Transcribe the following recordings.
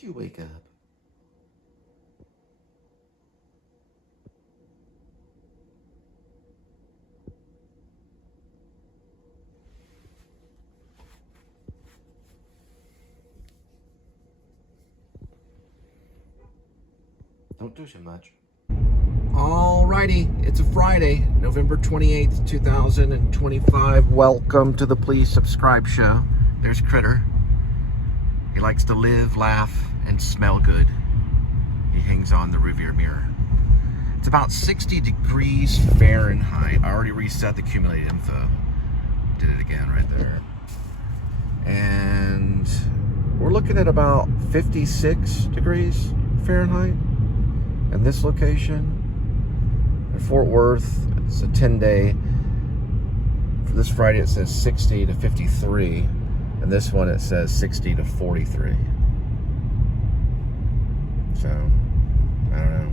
Did you wake up? Don't do too much. Alrighty, it's a Friday, November 28th, 2025. Welcome to the Please Subscribe show. There's Critter. He likes to live, laugh, and smell good. He hangs on the rearview mirror. It's about 60 degrees Fahrenheit. I already reset the accumulated info. Did it again right there. And we're looking at about 56 degrees Fahrenheit in this location. In Fort Worth, it's a 10-day. For this Friday, it says 60 to 53. And this one, it says 60 to 43. So, I don't know.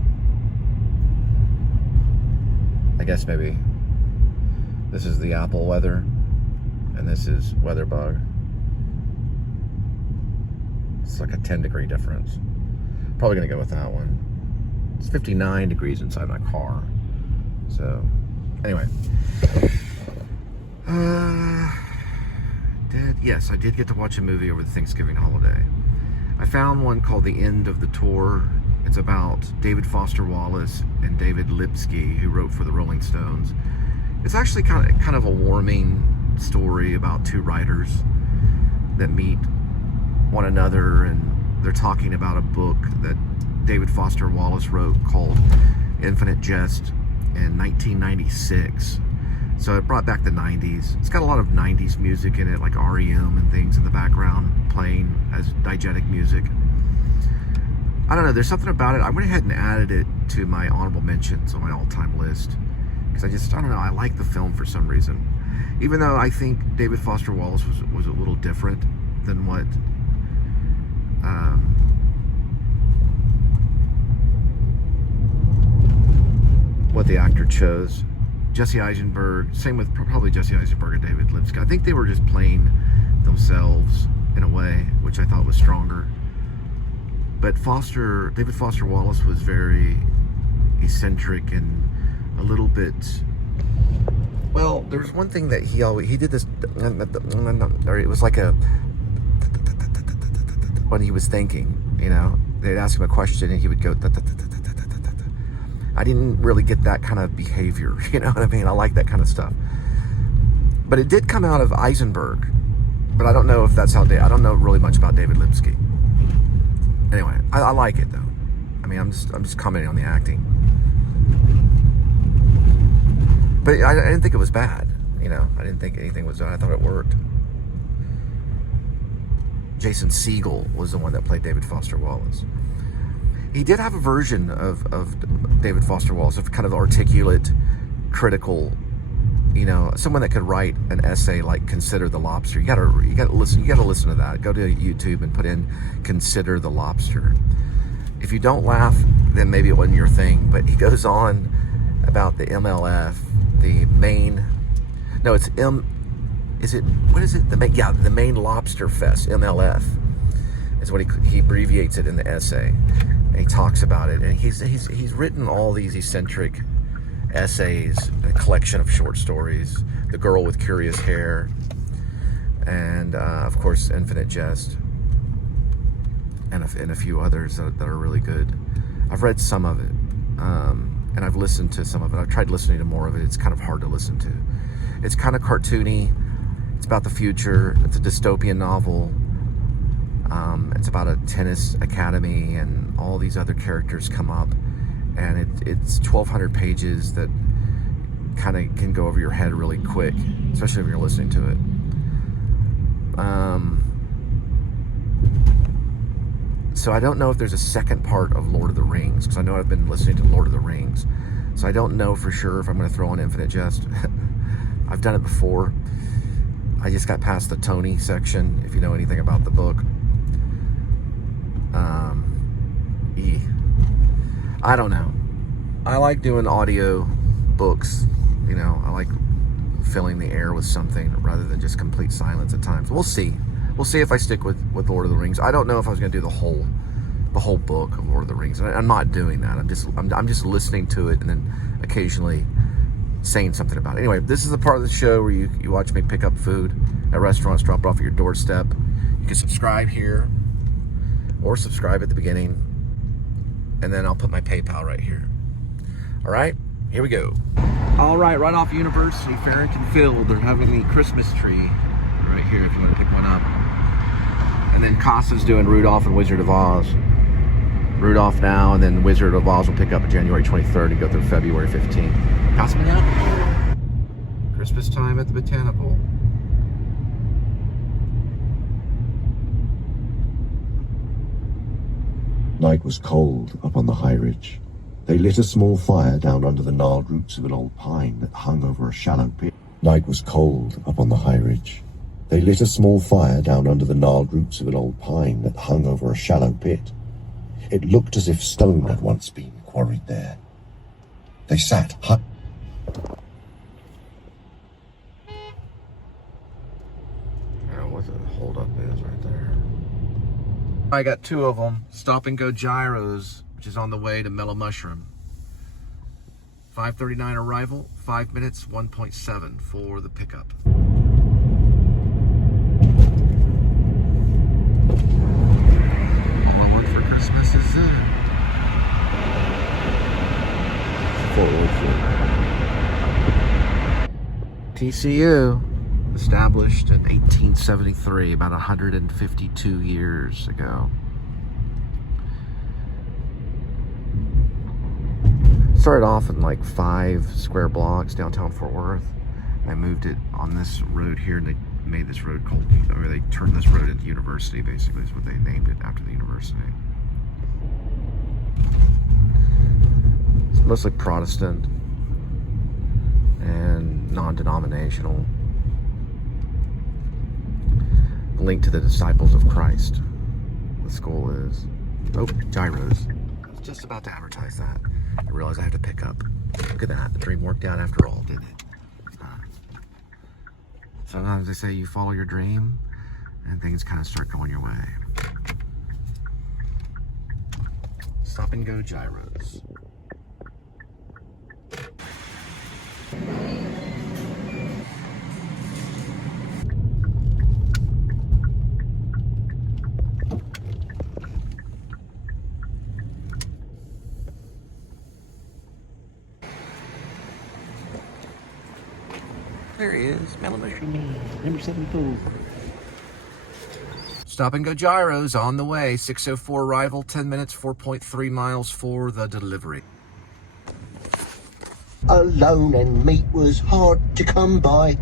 I guess maybe this is the Apple weather, and this is Weatherbug. It's like a 10-degree difference. Probably gonna go with that one. It's 59 degrees inside my car. So, anyway. Yes, I did get to watch a movie over the Thanksgiving holiday. I found one called The End of the Tour. It's about David Foster Wallace and David Lipsky, who wrote for the Rolling Stones. It's actually kind of a warming story about two writers that meet one another, and they're talking about a book that David Foster Wallace wrote called Infinite Jest in 1996. So it brought back the 90s. It's got a lot of 90s music in it, like REM and things in the background playing as diegetic music. I don't know, there's something about it. I went ahead and added it to my honorable mentions on my all-time list. Because I don't know, I like the film for some reason. Even though I think David Foster Wallace was a little different than what the actor chose. Jesse Eisenberg, same with probably Jesse Eisenberg and David Lipsky. I think they were just playing themselves in a way, which I thought was stronger. But David Foster Wallace was very eccentric and a little bit. Well, there was one thing that he did this. It was like when he was thinking, you know, they'd ask him a question and he would go. I didn't really get that kind of behavior, you know what I mean? I like that kind of stuff. But it did come out of Eisenberg. But I don't know if that's how I don't know really much about David Lipsky. Anyway, I like it though. I mean, I'm just commenting on the acting. But I didn't think it was bad, you know? I didn't think anything was bad. I thought it worked. Jason Segel was the one that played David Foster Wallace. He did have a version of David Foster Wallace, of kind of articulate, critical, you know, someone that could write an essay like "Consider the Lobster." You gotta listen to that. Go to YouTube and put in "Consider the Lobster." If you don't laugh, then maybe it wasn't your thing. But he goes on about the MLF, the Maine. No, it's Is it what is it? The Maine Lobster Fest, MLF, is what he abbreviates it in the essay. And he talks about it, and he's written all these eccentric essays, a collection of short stories, The Girl with Curious Hair, and of course Infinite Jest, and a few others that are really good. I've read some of it, and I've listened to some of it. I've tried listening to more of it. It's kind of hard to listen to. It's kind of cartoony. It's about the future. It's a dystopian novel. It's about a tennis academy, and all these other characters come up, and it's 1,200 pages that kind of can go over your head really quick, especially if you're listening to it. So I don't know if there's a second part of Lord of the Rings, because I know I've been listening to Lord of the Rings, so I don't know for sure if I'm going to throw on Infinite Jest. I've done it before. I just got past the Tony section, if you know anything about the book. I don't know. I like doing audio books, you know. I like filling the air with something rather than just complete silence at times. We'll see. We'll see if I stick with Lord of the Rings. I don't know if I was going to do the whole the whole book of Lord of the Rings. And I'm not doing that. I'm just listening to it and then occasionally saying something about it. Anyway, this is the part of the show where you watch me pick up food at restaurants, drop it off at your doorstep. You can subscribe here or subscribe at the beginning, and then I'll put my PayPal right here. All right, here we go. All right, right off University, Farrington Field, they're having the Christmas tree right here if you want to pick one up. And then Casa's doing Rudolph and Wizard of Oz. Rudolph now, and then Wizard of Oz will pick up January 23rd and go through February 15th. Casa me out. Christmas time at the Botanical. Night was cold up on the high ridge. They lit a small fire down under the gnarled roots of an old pine that hung over a shallow pit. Night was cold up on the high ridge. They lit a small fire down under the gnarled roots of an old pine that hung over a shallow pit. It looked as if stone had once been quarried there. They sat hut. What the hold up is right there. I got two of them. Stop and Go Gyros, which is on the way to Mellow Mushroom. 5:39 arrival, 5 minutes, 1.7 for the pickup. Christmas is in. TCU, established in 1873, about 152 years ago. Started off in like 5 square blocks downtown Fort Worth. I moved it on this road here, and they made this road called, or they turned this road into University, basically, is what they named it after the university. It's mostly Protestant and non-denominational, linked to the disciples of Christ. The school is. Oh, gyros. I was just about to advertise that. I realized I had to pick up. Look at that. The dream worked out after all, didn't it? Sometimes they say you follow your dream and things kind of start going your way. Stop and Go Gyros. There he is, Mellow Mushroom, number 74. Stop and Go Gyros on the way. 6:04 arrival, 10 minutes, 4.3 miles for the delivery. Alone and meat was hard to come by.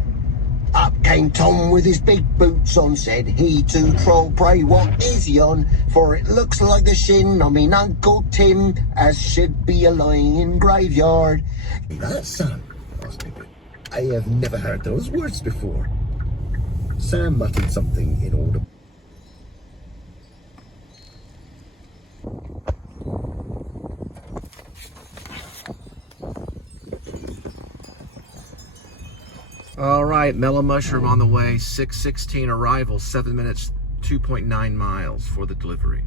Up came Tom with his big boots on, said he to Troll, pray what is yon? For it looks like the shin of me Uncle Tim, as should be a lying in graveyard. That Sam, I have never heard those words before. Sam muttered something inaudible. All right, Mellow Mushroom on the way. 6:16 arrival, 7 minutes, 2.9 miles for the delivery.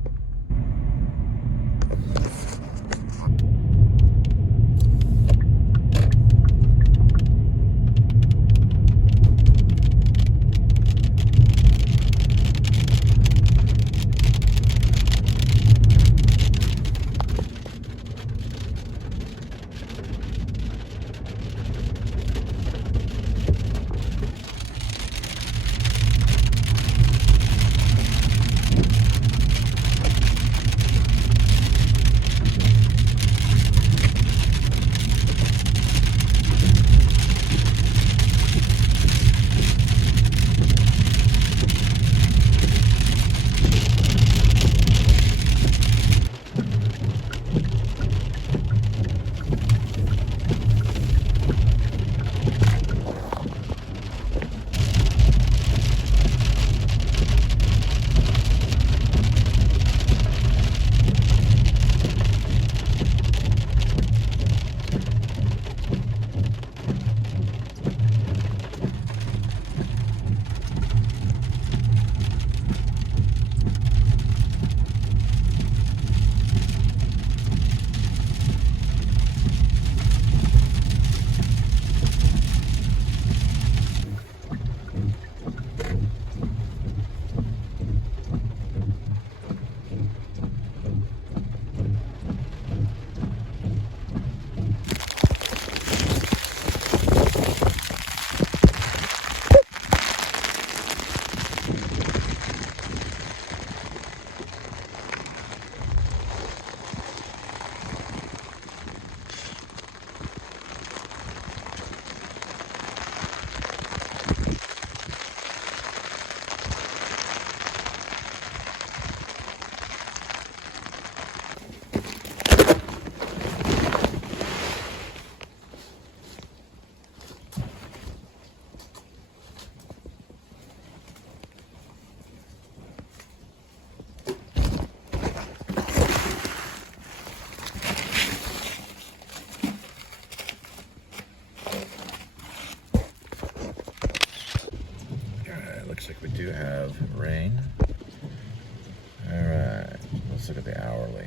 Let's look at the hourly.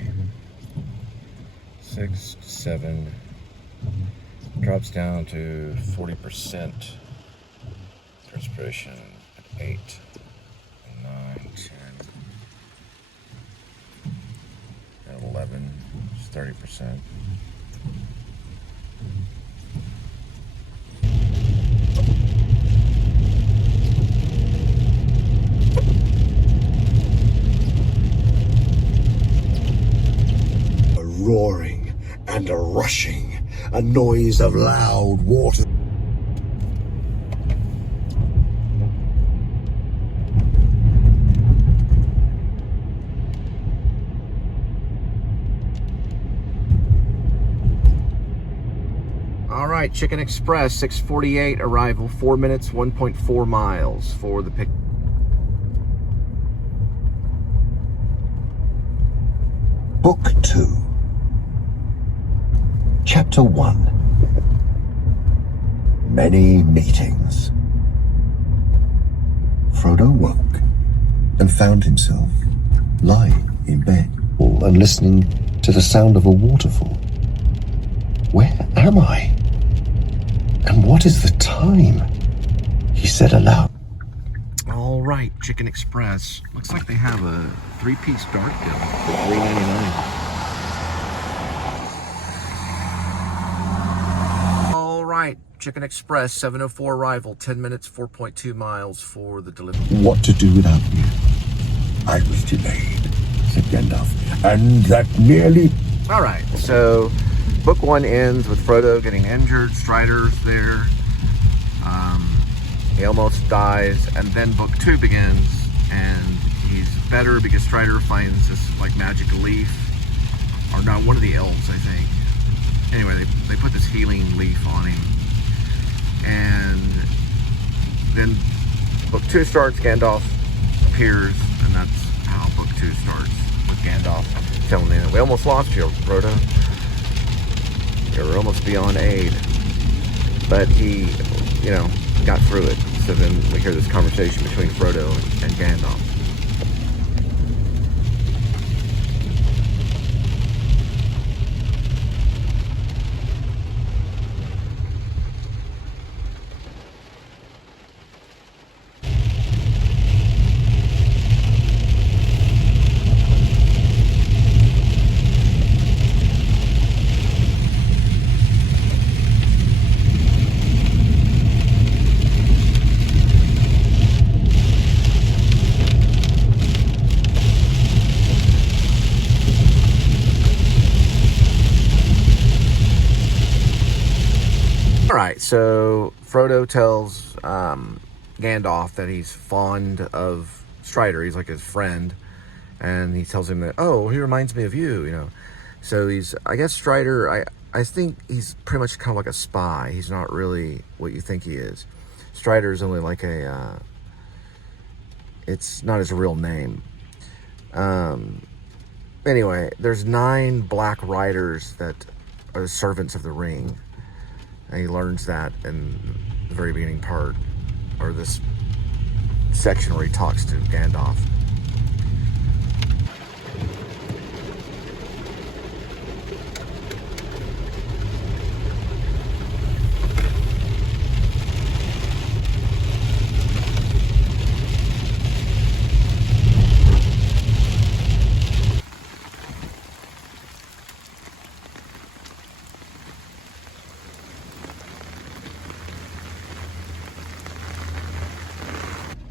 6, 7, drops down to 40%. Perspiration at 8, 9, 10, at 11, it's 30%. A roaring and a rushing, a noise of loud water. All right, Chicken Express, 6:48 arrival, 4 minutes, 1.4 miles for the pick. Book 2. Chapter 1. Many meetings. Frodo woke and found himself lying in bed and listening to the sound of a waterfall. Where am I? And what is the time? He said aloud. All right, Chicken Express. Looks like they have a 3-piece dark bill for $3.99. All right, Chicken Express, 7:04 arrival, 10 minutes, 4.2 miles for the delivery. What to do without you? I was delayed, said Gandalf, and that nearly... All right, so book 1 ends with Frodo getting injured. Strider's there. He almost dies, and then book 2 begins, and he's better because Strider finds this like magic leaf, or not, one of the elves, I think. Anyway, they put this healing leaf on him, and then book 2 starts. Gandalf appears, and that's how book 2 starts, with Gandalf telling him, "We almost lost you, Frodo. You're almost beyond aid." But he, got through it. So then we hear this conversation between Frodo and Gandalf. Alright, so Frodo tells Gandalf that he's fond of Strider. He's like his friend. And he tells him that, oh, he reminds me of you, So I guess Strider, I think he's pretty much kind of like a spy. He's not really what you think he is. Strider's only like it's not his real name. Anyway, there's 9 black riders that are servants of the ring. And he learns that in the very beginning part, or this section where he talks to Gandalf.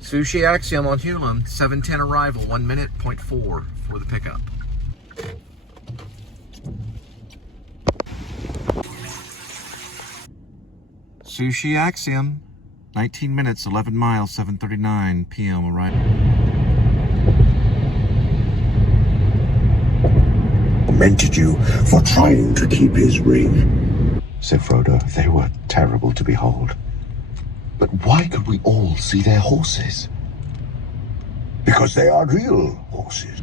Sushi Axiom on Hewlin, 7:10 arrival, 1 minute, 0.4 for the pickup. Sushi Axiom, 19 minutes, 11 miles, 7:39 p.m. arrival. Tormented you for trying to keep his ring, said Frodo. They were terrible to behold. But why could we all see their horses? Because they are real horses.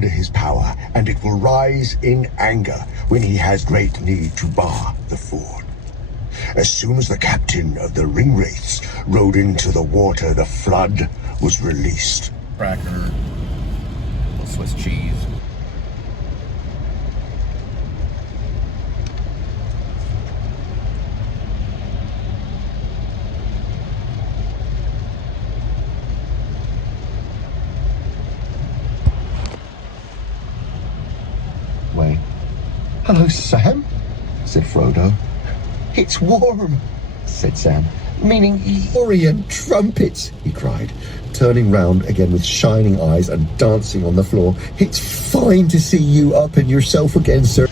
under his power, and it will rise in anger when he has great need to bar the ford. As soon as the captain of the ring wraiths rode into the water, the flood was released. Cracker, Swiss cheese. Wait. Hello, Sam, said Frodo. It's warm, Said Sam. Meaning Orient trumpets, he cried, turning round again with shining eyes and dancing on the floor. It's fine to see you up and yourself again, sir.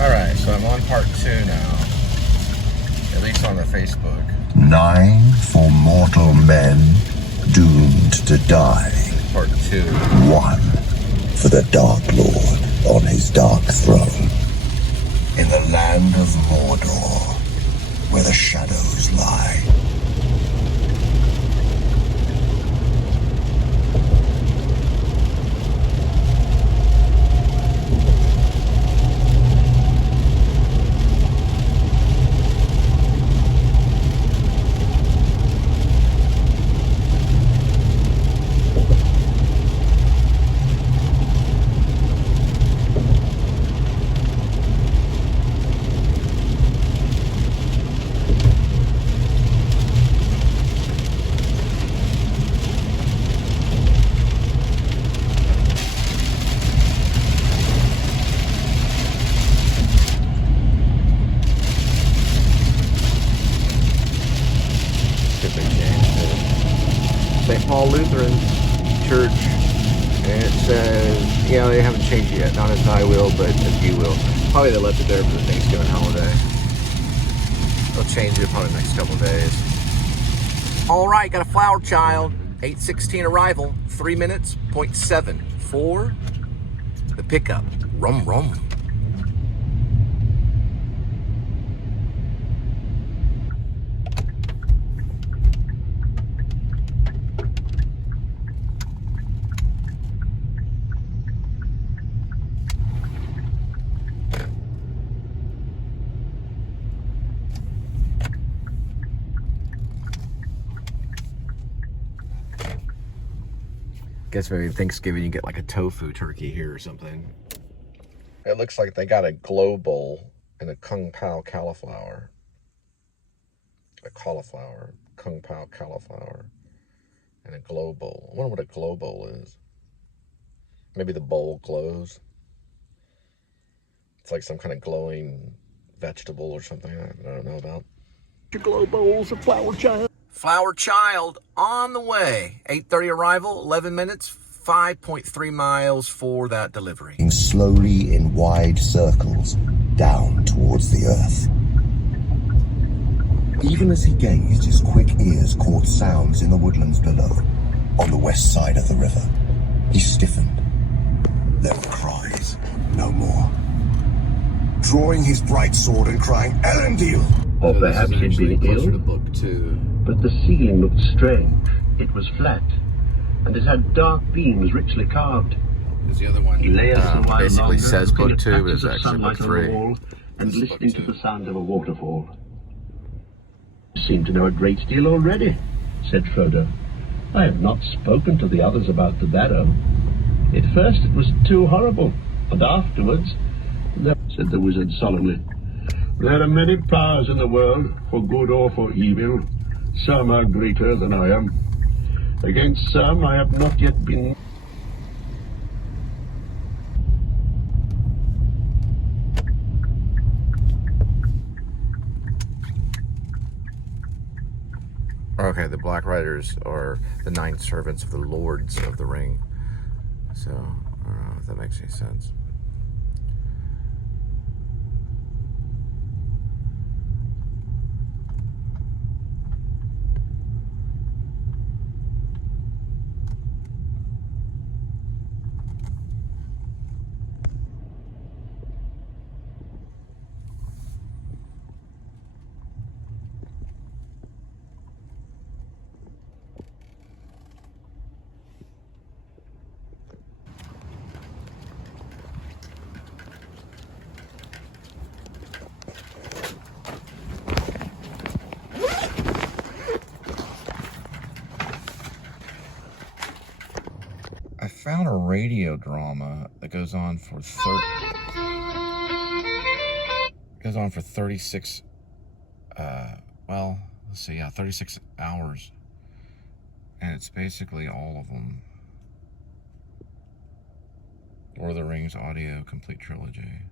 Alright, so I'm on part 2 now. At least on the Facebook. 9 for mortal men doomed to die. Part 2. 1 for the Dark Lord on his dark throne. In the land of Mordor, where the shadows lie. St. Paul Lutheran Church, and it says, yeah, they haven't changed it yet. Not as I will, but as you will. Probably they left it there for the Thanksgiving holiday. They'll change it probably the next couple of days. All right, got a flower child. 8:16 arrival. 3 minutes, 0.7 for the pickup. Rum rum. Guess maybe Thanksgiving you get like a tofu turkey here or something. It looks like they got a glow bowl and a kung pao cauliflower. A cauliflower, kung pao cauliflower, and a glow bowl. I wonder what a glow bowl is. Maybe the bowl glows. It's like some kind of glowing vegetable or something I don't know about. Your glow bowls of flower child. Flower child on the way. 8:30 arrival, 11 minutes, 5.3 miles for that delivery. Slowly in wide circles down towards the earth. Even as he gazed, his quick ears caught sounds in the woodlands below, on the west side of the river. He stiffened. There were cries, no more. Drawing his bright sword and crying, Elendil! Or perhaps he'd been ill, To book 2. but the ceiling looked strange. It was flat, and it had dark beams richly carved. Is the other one? He lay a little while Basically longer, says looking book at 2, but patches it's of actually book sunlight on the 3. wall and This is listening book to 2. the sound of a waterfall. "You seem to know a great deal already," said Frodo. "I have not spoken to the others about the barrow. At first it was too horrible, and afterwards," said the wizard solemnly, "there are many powers in the world, for good or for evil. Some are greater than I am. Against some I have not yet been..." Okay, the Black Riders are the 9 servants of the Lords of the Ring. So, I don't know if that makes any sense. I found a radio drama that goes on for 36 well, let's see, yeah, 36 hours. And it's basically all of them. Lord of the Rings audio complete trilogy.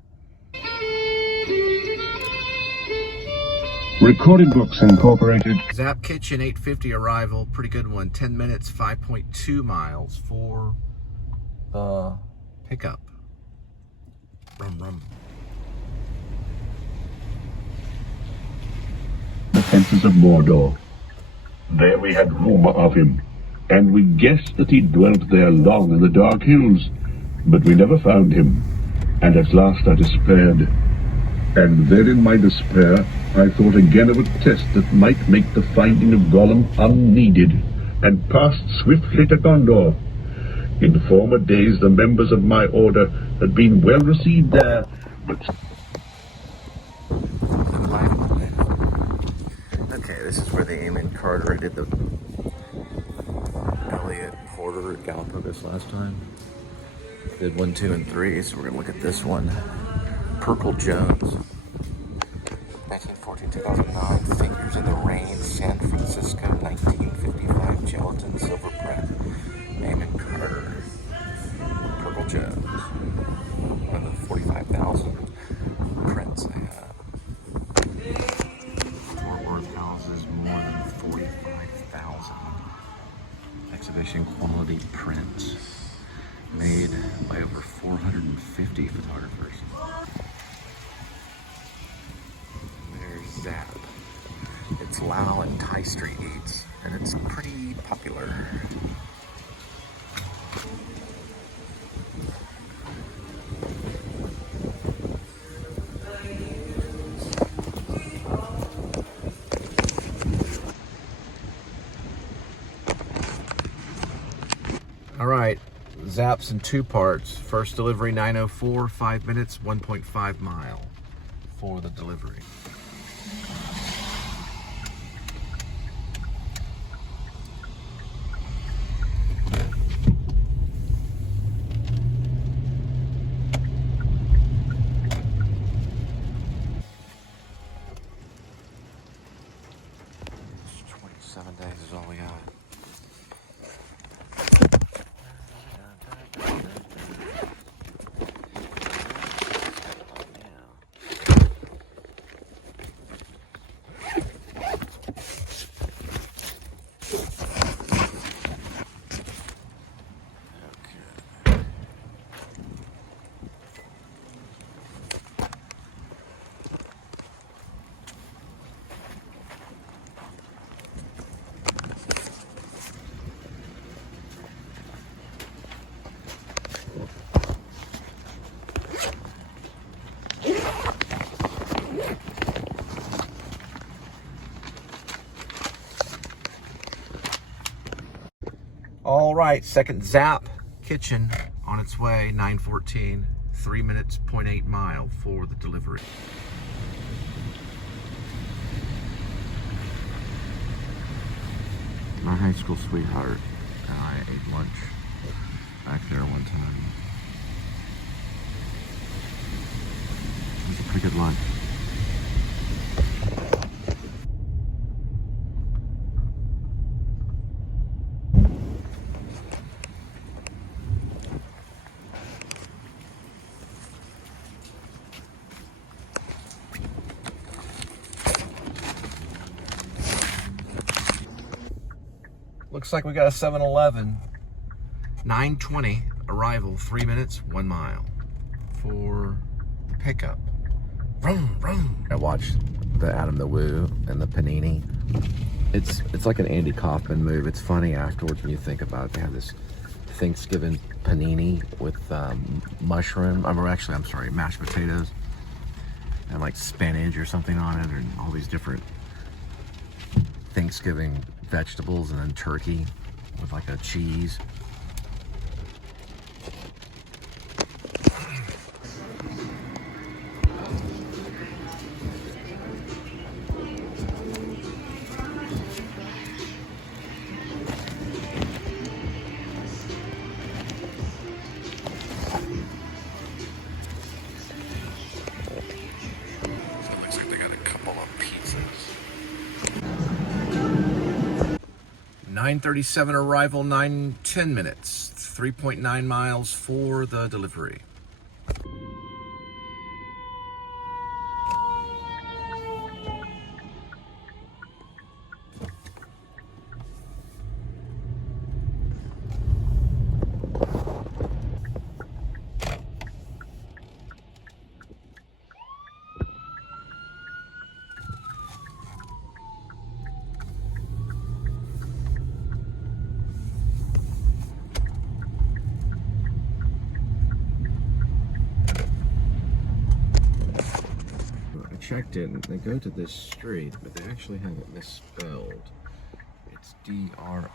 Recorded Books Incorporated. Zap Kitchen 850 arrival, pretty good one. 10 minutes, 5.2 miles for the pickup. Rum rum. The fences of Mordor. There we had rumor of him, and we guessed that he dwelt there long in the dark hills, but we never found him, and at last I despaired. And then in my despair, I thought again of a test that might make the finding of Gollum unneeded, and passed swiftly to Gondor. In former days, the members of my order had been well received there, but... Okay, this is where they aim in Carter. I did the Elliot Porter Galapagos last time. Did 1, 2, and 3, so we're gonna look at this one. Purple Jones. 1914-2009, Figures in the Rain, San Francisco, 1955, Gelatin, Silver Print, Eamon Carter, Purple Jones, one of the 45,000 prints I have. Fort Worth houses more than 45,000 exhibition quality prints made by over 450 photographers. Zap. It's Lau and Thai Street Eats, and it's pretty popular. All right, Zap's in 2 parts. First delivery 9:04, 5 minutes, 1.5 mile for the delivery. All right, second Zap Kitchen on its way, 9:14, 3 minutes, 0.8 mile for the delivery. My high school sweetheart and I ate lunch back there one time. It was a pretty good lunch. Looks like we got a 7-Eleven. 9:20 arrival, 3 minutes, 1 mile for the pickup. Vroom, vroom. I watched the Adam the Woo and the panini. It's like an Andy Kaufman move. It's funny afterwards when you think about it. They have this Thanksgiving panini with mushroom. I'm sorry, mashed potatoes and like spinach or something on it, and all these different Thanksgiving vegetables, and then turkey with like a cheese. Looks like they got a couple of pizzas. 9:37 arrival, 10 minutes, 3.9 miles for the delivery. Checked it, and they go to this street, but they actually have it misspelled. It's D-R-I-E-S-S.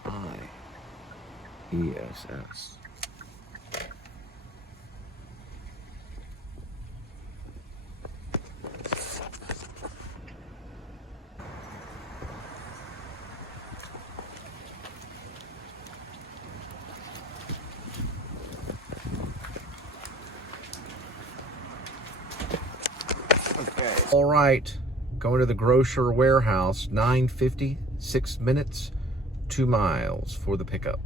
All right, going to the grocer warehouse, 9:50, 6 minutes, 2 miles for the pickup.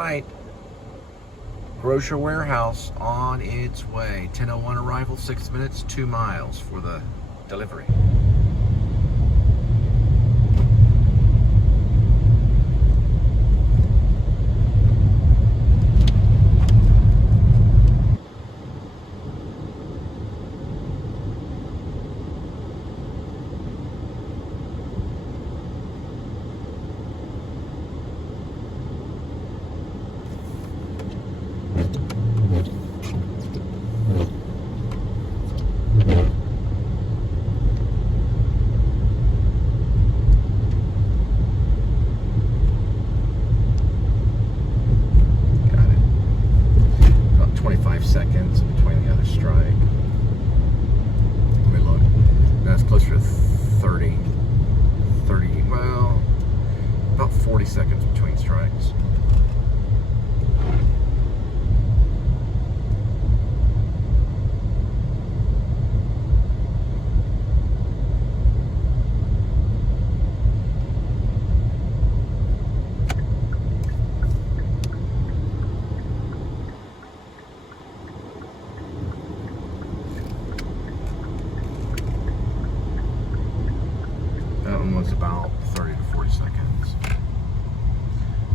right. Grocery warehouse on its way. 10:01 arrival, 6 minutes, 2 miles for the delivery. Seconds between the other strike. Let me look. That's closer to 30, well, about 40 seconds between strikes. That one was about 30 to 40 seconds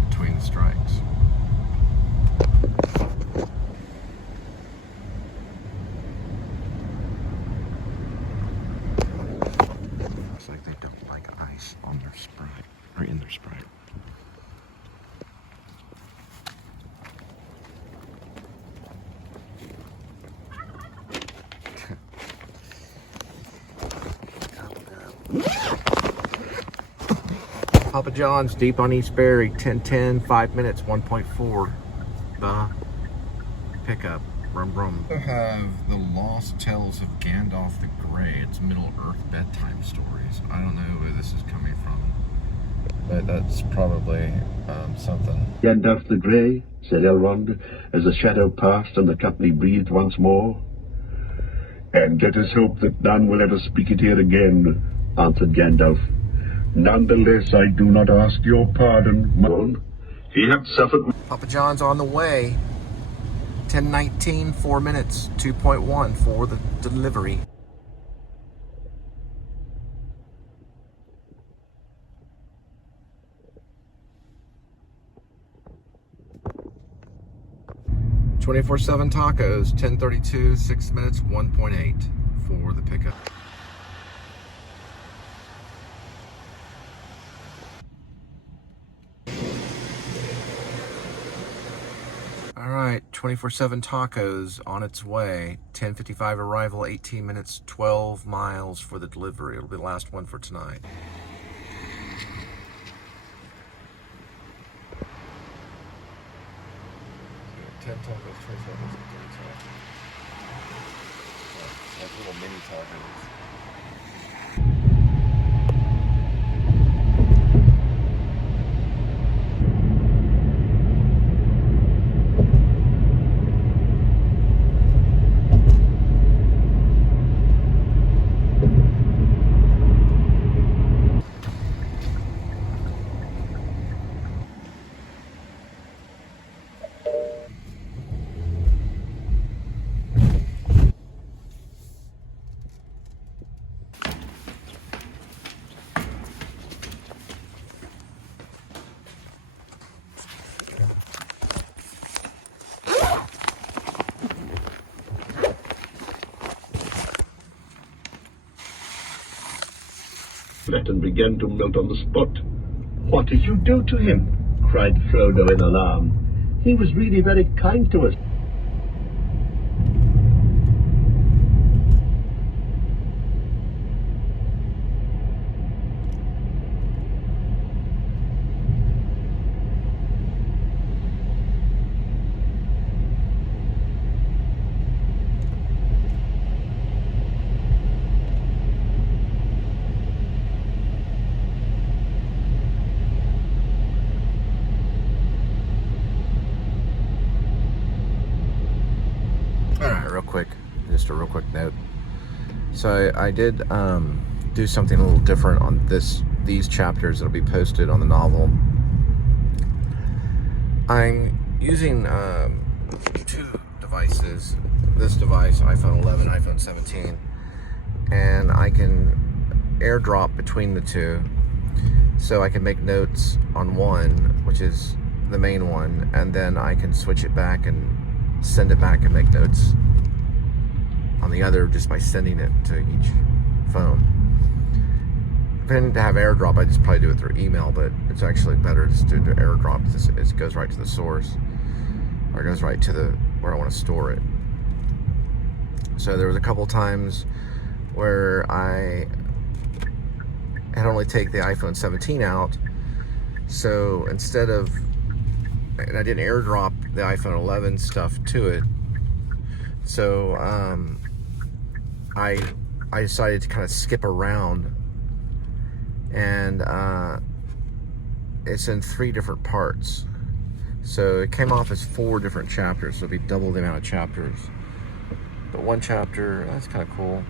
between the strikes. Looks like they don't like ice on their Sprite, or in their Sprite. Papa John's deep on East Berry, 10:10, 5 minutes, 1.4. The pickup. Brum brum. We have The Lost Tales of Gandalf the Grey. It's Middle Earth bedtime stories. I don't know where this is coming from, but that's probably something. Gandalf the Grey, said Elrond, as the shadow passed and the company breathed once more. And let us hope that none will ever speak it here again, answered Gandalf. Nonetheless, I do not ask your pardon, Mon. He hath suffered. Papa John's on the way. 10:19, 4 minutes, 2.1 for the delivery. (24/7) Tacos, 10:32, 6 minutes, 1.8 for the pickup. All right, 24/7 Tacos on its way. 10:55 arrival, 18 minutes, 12 miles for the delivery. It'll be the last one for tonight. So 10 tacos, 27 minutes, 30 like little mini tacos. And began to melt on the spot. What did you do to him? Cried Frodo in alarm. He was really very kind to us. Just a real quick note. So I did do something a little different on these chapters that'll be posted on the novel. I'm using two devices. This device, iPhone 11, iPhone 17, and I can AirDrop between the two. So I can make notes on one, which is the main one, and then I can switch it back and send it back and make notes on the other just by sending it to each phone. If I didn't have AirDrop, I'd just probably do it through email, but it's actually better just to do AirDrop. It goes right to the source, or it goes right to where I want to store it. So there was a couple times where I had only take the iPhone 17 out, so instead of, and I didn't AirDrop the iPhone 11 stuff to it, so I decided to kind of skip around, and it's in 3 different parts. So it came off as 4 different chapters, so it'd be double the amount of chapters. But one chapter, that's kind of cool.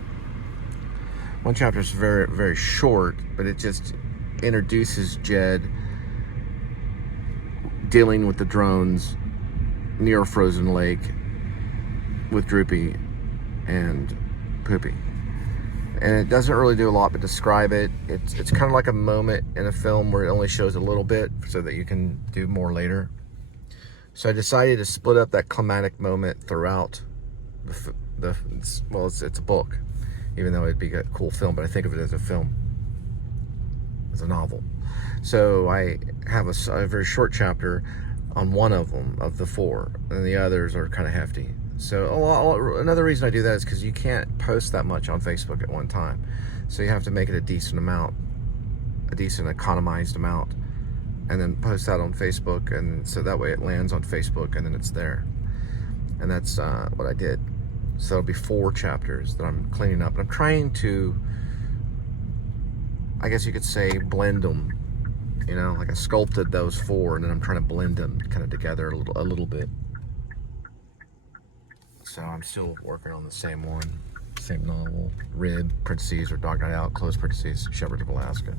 One chapter is very, very short, but it just introduces Jed dealing with the drones near a frozen lake with Droopy and Poopy. And it doesn't really do a lot but describe it. It's kind of like a moment in a film where it only shows a little bit so that you can do more later. So I decided to split up that climatic moment throughout well, it's a book, even though it'd be a cool film, but I think of it as a film, as a novel. So I have a very short chapter on one of them, of the 4, and the others are kind of hefty. So another reason I do that is because you can't post that much on Facebook at one time. So you have to make it a decent amount, a decent economized amount, and then post that on Facebook, and so that way it lands on Facebook and then it's there. And that's what I did. So it'll be 4 chapters that I'm cleaning up. And I'm trying to, I guess you could say, blend them. You know, like I sculpted those 4, and then I'm trying to blend them kind of together a little bit. So I'm still working on the same one, same novel, Rib, parentheses, or Dog Night Out, close parentheses, Shepherd of Alaska.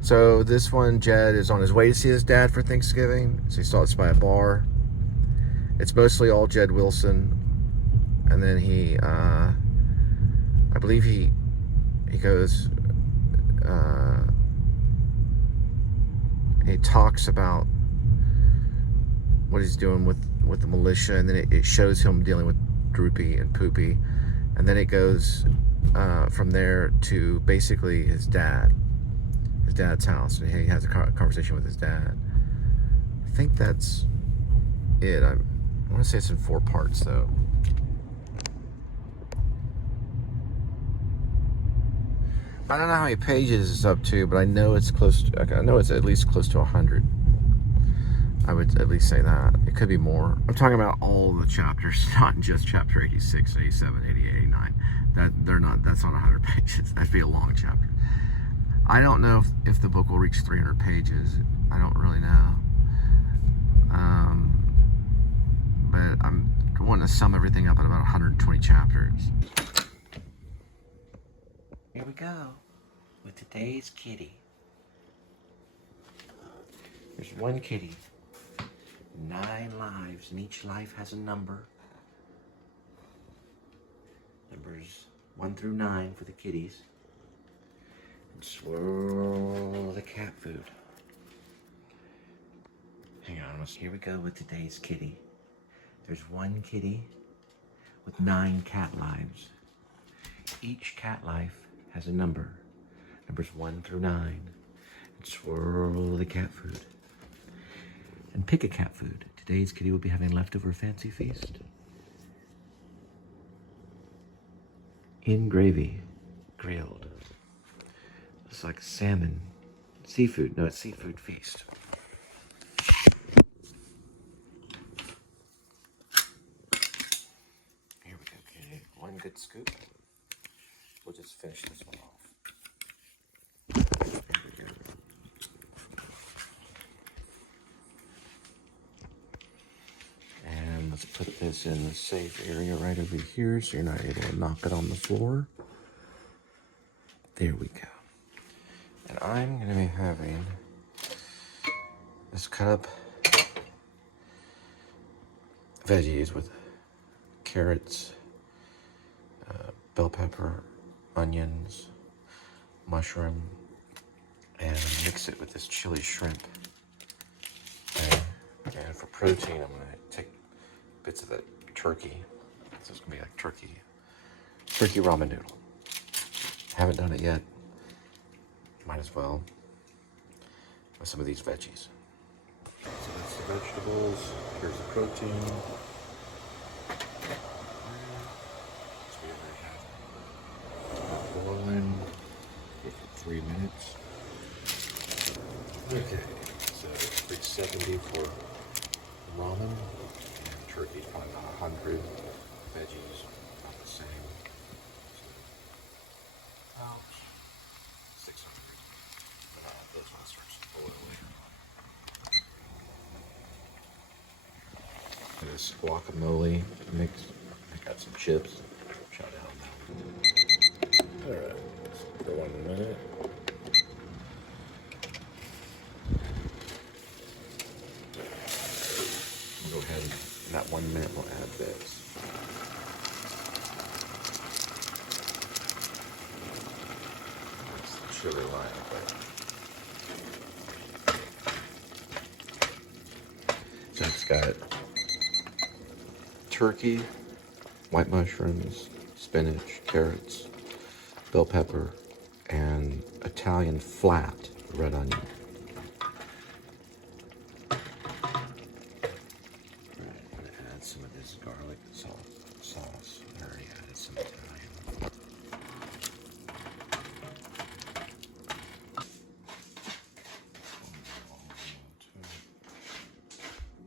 So this one, Jed is on his way to see his dad for Thanksgiving. So he stops by a bar. It's mostly all Jed Wilson. And then he, I believe he goes, he talks about what he's doing with the militia, and then it shows him dealing with Droopy and Poopy, and then it goes from there to basically his dad's house, and he has a conversation with his dad. I think that's it. I want to say it's in 4 parts though. I don't know how many pages it's up to, but I know it's I know it's at least close to 100. I would at least say that. It could be more. I'm talking about all the chapters, not just chapter 86, 87, 88, 89. That's not 100 pages. That'd be a long chapter. I don't know if the book will reach 300 pages. I don't really know. But I'm wanting to sum everything up in about 120 chapters. Here we go with today's kitty. There's one kitty. 9 lives, and each life has a number. Numbers 1 through 9 for the kitties. And swirl the cat food. Hang on, here we go with today's kitty. There's one kitty with 9 cat lives. Each cat life has a number. Numbers 1 through 9. And swirl the cat food. And pick a cat food. Today's kitty will be having leftover fancy feast. In gravy, grilled. It's like salmon, seafood. No, it's seafood feast. Here we go, kitty. One good scoop. We'll just finish this one off. Here we go. Let's put this in the safe area right over here so you're not able to knock it on the floor. There we go. And I'm going to be having Just cut up veggies with carrots, bell pepper, onions, mushroom, and mix it with this chili shrimp. And for protein, I'm gonna take bits of that turkey. So it's gonna be like turkey ramen noodle. Haven't done it yet. Might as well with some of these veggies. So that's the vegetables. Here's the protein. So we already have boiling for 3 minutes. Okay, so 370 for ramen, and turkey's probably about 100. Veggies about the same. So about 600. But those ones start to boil later on. This guacamole mix. I got some chips. Shout out. Alright, let's go 1 minute. We'll go ahead and in that 1 minute we'll add this. That's the chili line up there. So it's got turkey, white mushrooms, spinach, carrots, bell pepper, and Italian flat red onion. Some of this garlic sauce. I already added some Italian.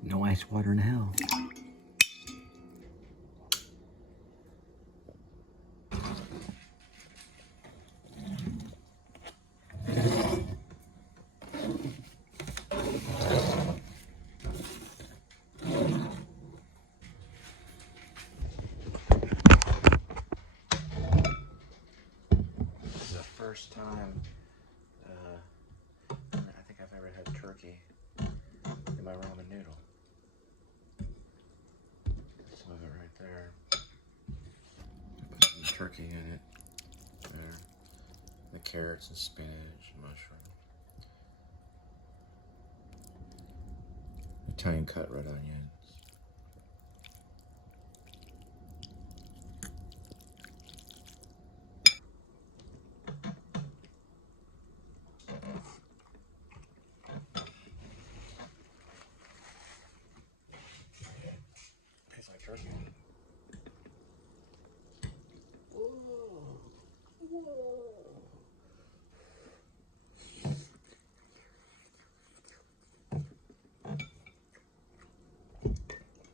No ice water in hell. First time I think I've ever had turkey in my ramen noodle. Some of it right there. Put some turkey in it. There. The carrots and spinach and mushroom. Italian cut red onions. Tastes like turkey.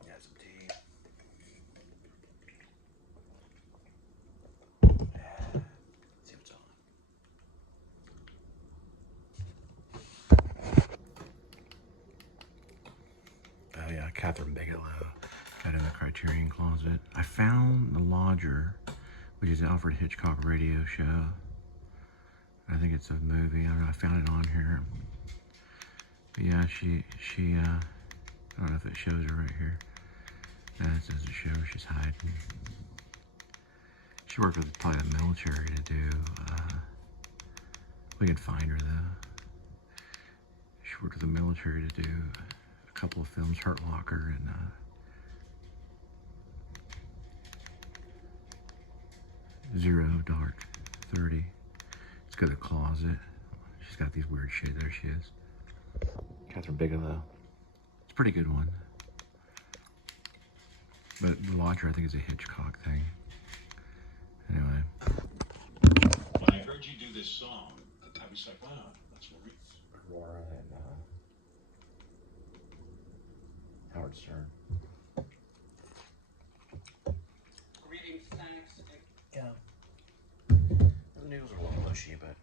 Got some tea. See what's on. Oh yeah, Catherine Bigelow. Got in the Criterion Closet. I found The Lodger, which is an Alfred Hitchcock radio show. I think it's a movie. I don't know. I found it on here. But yeah, she. I don't know if it shows her right here. Yeah, it says it shows her. She's hiding. She worked with probably the military to do. We can find her though. She worked with the military to do a couple of films, Hurt Locker and. Zero Dark 30. Let's go to the closet. She's got these weird shit. There she is. Catherine Bigelow. It's a pretty good one. But The Lodger, I think, is a Hitchcock thing. Anyway. When I heard you do this song, I was like, wow, that's Maurice. Aurora and Howard Stern. Greetings, thanks. Yeah. The noodles are a little mushy, but